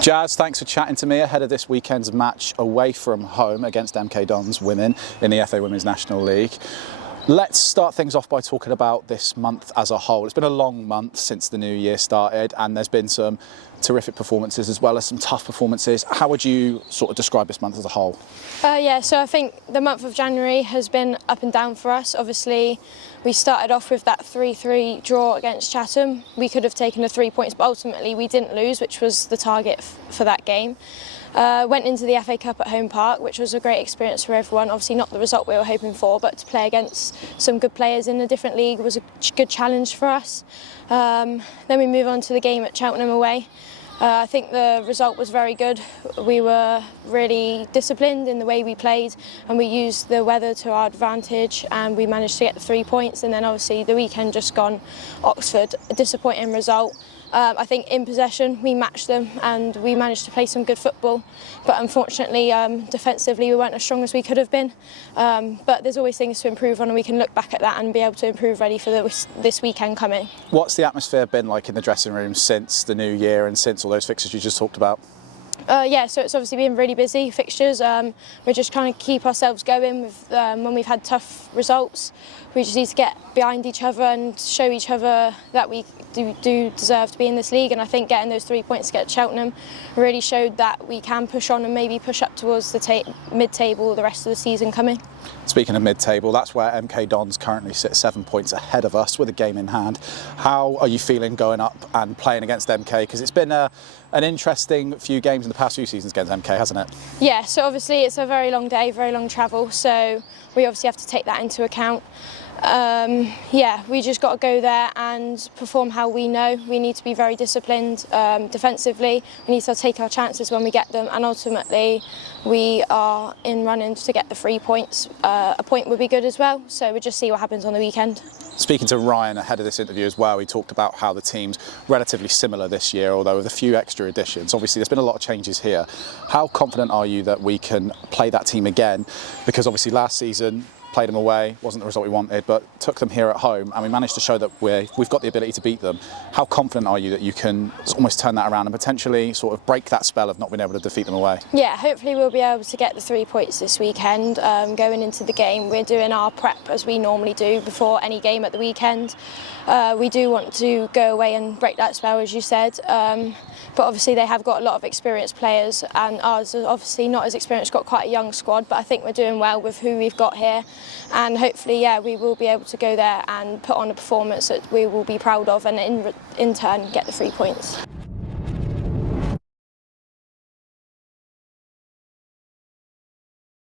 Jazz, thanks for chatting to me ahead of this weekend's match away from home against MK Dons women in the FA Women's National League. Let's start things off by talking about this month as a whole. It's been a long month since the new year started, and there's been some terrific performances as well as some tough performances. How would you sort of describe this month as a whole? So I think the month of January has been up and down for us. Obviously, we started off with that 3-3 draw against Chatham. We could have taken the 3 points, but ultimately we didn't lose, which was the target for that game. Went into the FA Cup at Home Park, which was a great experience for everyone. Obviously not the result we were hoping for, but to play against some good players in a different league was a good challenge for us. Then we move on to the game at Cheltenham away. I think the result was very good. We were really disciplined in the way we played, and we used the weather to our advantage, and we managed to get the 3 points. And then obviously the weekend just gone, Oxford, a disappointing result. I think in possession we matched them and we managed to play some good football, but unfortunately defensively we weren't as strong as we could have been. But there's always things to improve on, and we can look back at that and be able to improve ready for this weekend coming. What's the atmosphere been like in the dressing room since the new year and since all those fixtures you just talked about? So it's obviously been really busy fixtures. We're just trying to keep ourselves going with, when we've had tough results. We just need to get behind each other and show each other that we do deserve to be in this league, and I think getting those 3 points against Cheltenham really showed that we can push on and maybe push up towards the mid-table the rest of the season coming. Speaking of mid-table, that's where MK Dons currently sit 7 points ahead of us with a game in hand. How are you feeling going up and playing against MK? Because it's been an interesting few games in the past few seasons against MK, hasn't it? Yeah, so obviously it's a very long day, very long travel, so we obviously have to take that into account. We just got to go there and perform how we know. We need to be very disciplined defensively. We need to take our chances when we get them, and ultimately we are in running to get the 3 points. A point would be good as well, so we'll just see what happens on the weekend. Speaking to Ryan ahead of this interview as well, he talked about how the team's relatively similar this year, although with a few extra additions. Obviously there's been a lot of changes here. How confident are you that we can play that team again? Because obviously last season played them away, wasn't the result we wanted, but took them here at home and we managed to show that we've got the ability to beat them. How confident are you that you can almost turn that around and potentially sort of break that spell of not being able to defeat them away? Yeah, hopefully we'll be able to get the 3 points this weekend. Going into the game, we're doing our prep as we normally do before any game at the weekend. We do want to go away and break that spell, as you said, but obviously they have got a lot of experienced players, and ours is obviously not as experienced, got quite a young squad, but I think we're doing well with who we've got here, and hopefully we will be able to go there and put on a performance that we will be proud of, and in turn get the 3 points.